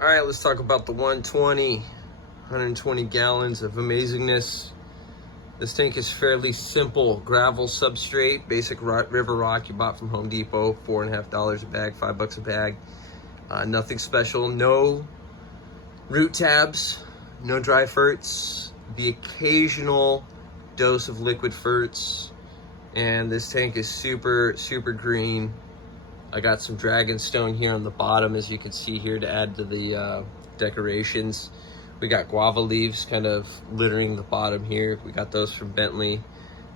All right, let's talk about the 120 gallons of amazingness. This tank is fairly simple, gravel substrate, basic river rock you bought from Home Depot, $4.50 a bag, $5 a bag. Nothing special, no root tabs, no dry ferts, the occasional dose of liquid ferts, and this tank is super green. I got some dragonstone here on the bottom, as you can see here, to add to the decorations. We got guava leaves kind of littering the bottom here. We got those from Bentley.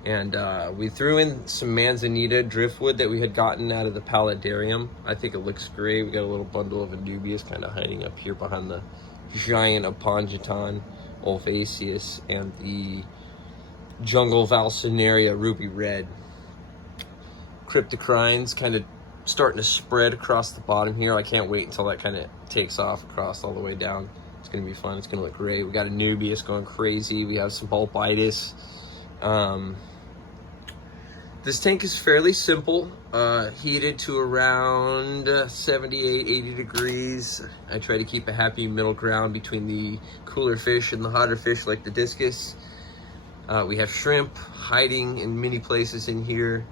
And we threw in some manzanita driftwood that we had gotten out of the paludarium. I think it looks great. We got a little bundle of anubias kind of hiding up here behind the giant Apongeton olvaceus and the jungle valsinaria ruby red. Cryptocrines kind of starting to spread across the bottom here. I can't wait until that kind of takes off across all the way down. It's going to be fun. It's going to look great. We got anubias going crazy. We have some bulbitis. This tank is fairly simple, heated to around 78, 80 degrees. I try to keep a happy middle ground between the cooler fish and the hotter fish like the discus. We have shrimp hiding in many places in here.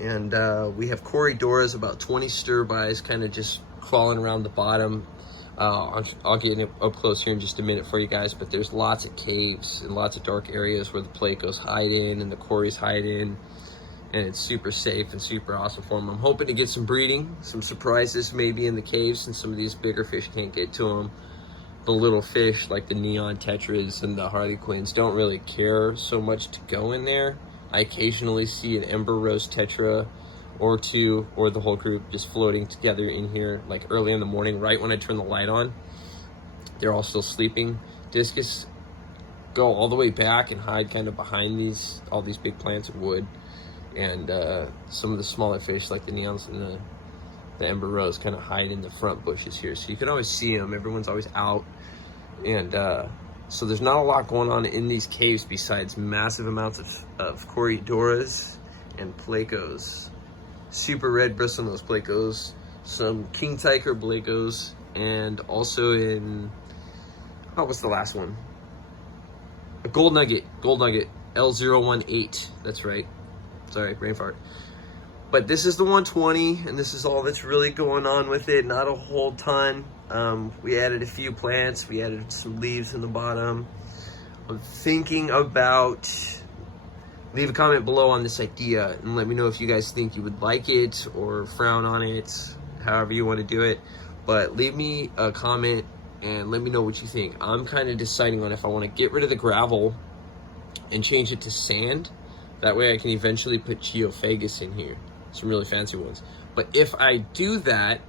And we have corydoras, about 20 stir-bys, kind of just crawling around the bottom. I'll get up close here in just a minute for you guys, but there's lots of caves and lots of dark areas where the plecos hide in and the cories hide in, and it's super safe and super awesome for them. I'm hoping to get some breeding, some surprises maybe in the caves, since some of these bigger fish can't get to them. The little fish like the neon tetras and the harlequins don't really care so much to go in there. I occasionally see an ember rose tetra or two, or the whole group just floating together in here, like early in the morning, right when I turn the light on. They're all still sleeping. Discus go all the way back and hide kind of behind all these big plants of wood. And some of the smaller fish like the neons and the ember rose kind of hide in the front bushes here. So you can always see them. Everyone's always out. And so there's not a lot going on in these caves besides massive amounts of corydoras and plecos. Super red bristlenose plecos, some king tiger plecos, and also in, what's the last one? A gold nugget, L018, that's right. Sorry, brain fart. But this is the 120, and this is all that's really going on with it, not a whole ton. We added a few plants, we added some leaves in the bottom. I'm thinking about, leave a comment below on this idea and let me know if you guys think you would like it or frown on it, however you want to do it. But leave me a comment and let me know what you think. I'm kind of deciding on if I want to get rid of the gravel and change it to sand. That way I can eventually put geophagus in here, some really fancy ones. But if I do that,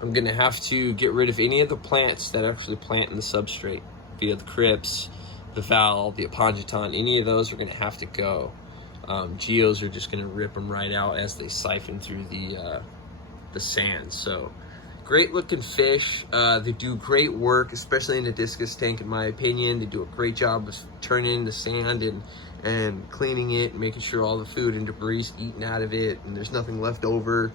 I'm gonna have to get rid of any of the plants that actually plant in the substrate, via the crypts, the val, the Apongeton. Any of those are gonna have to go. Geos are just gonna rip them right out as they siphon through the sand. So great looking fish. They do great work, especially in the discus tank, in my opinion. They do a great job of turning the sand and cleaning it, making sure all the food and debris is eaten out of it and there's nothing left over.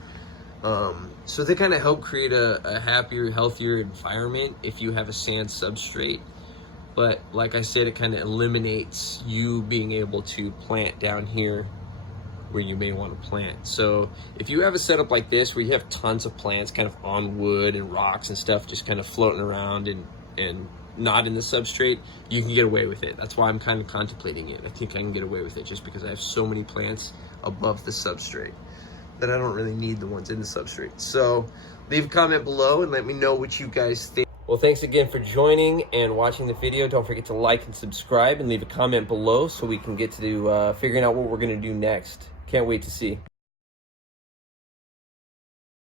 So they kind of help create a happier, healthier environment if you have a sand substrate. But like I said, it kind of eliminates you being able to plant down here where you may want to plant. So if you have a setup like this where you have tons of plants kind of on wood and rocks and stuff just kind of floating around and not in the substrate, you can get away with it. That's why I'm kind of contemplating it. I think I can get away with it just because I have so many plants above the substrate that I don't really need the ones in the substrate. So leave a comment below and let me know what you guys think. Well, thanks again for joining and watching the video. Don't forget to like and subscribe and leave a comment below so we can get to figuring out what we're gonna do next. Can't wait to see.